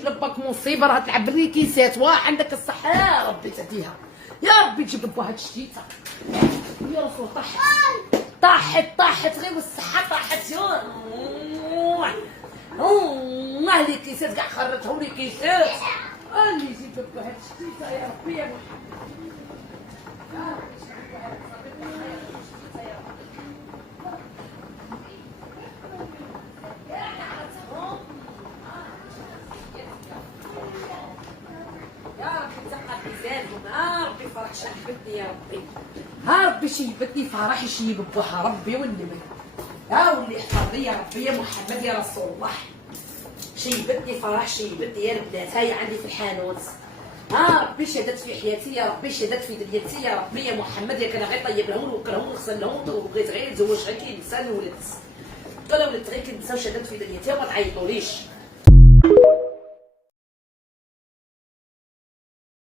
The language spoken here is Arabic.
يجيب لباك مصيبه راه تلعب بالكيسات واه عندك الصحه يا ربي تهديها يا ربي تجيب لبا هاد الشتيته يا رسول طاحت غير والصحه طاحت يا والله لي كيسات كاع خرجتهم لي كيسات اللي يجيب لبا هاد الشتيته يا ربي يا محمد يا ربي يجيب لبا هاد الشتيته يا ربي يا ربي تقعد بزادهم يا ربي فرح شيبتني يا ربي ها ربي شيبتني فرح يشيب بوها ربي والنبي ها واللي يحفظني يا ربي يا محمد يا رسول الله شيبتني فرح شيبتني يا البنات هاي عندي في الحانوت ها ربي شهدت في حياتي يا ربي شهدت في دنيتي يا ربي يا محمد يا كان غير طيب لهم ونوكلهم ونغسل لهم وبغيت غير نتزوج غير كي نسى ولد انا ولدت غير كي نسى وشهدت في دنيتي وما تعيطوليش